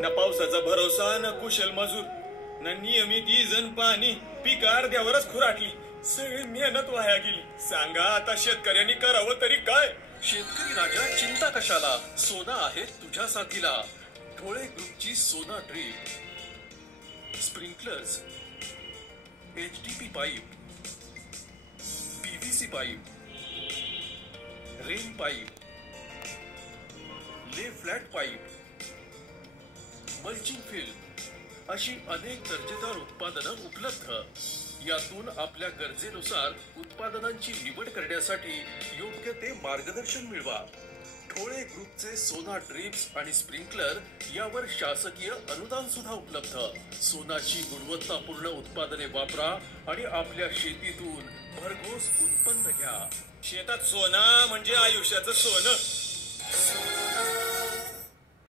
ना पावसाचा भरोसा ना कुशल मजूर ना नियमित इजन पाणी पीक अर्ध्यावरच खुराटली. सगळी मेहनत वाया गेली. सांगा आता शेतकऱ्यांनी करावं तरी काय? शेतकरी राजा चिंता कशाला, सोना आहे तुझ्या साथीला. ढोळे ग्रुपची सोना drip sprinklers, HDP pipe, PVC pipe, rain pipe, ले फ्लॅट पाईप, मल्चिंग फिल्म अशी अनेक दर्जेदार उत्पादनं उपलब्ध. यातून आपल्या गरजेनुसार उत्पादनांची निवड करण्यासाठी योग्य ते मार्गदर्शन मिळवा. ढोळे ग्रुपचे सोना ड्रिप्स आणि स्प्रिंकलर यावर शासकीय अनुदान सुद्धा उपलब्ध. सोनाची गुणवत्तापूर्ण उत्पादने वापरा आणि आपल्या शेतीतून भरघोस उत्पन्न घ्या. शेतात सोना म्हणजे आयुष्याचं सोनं.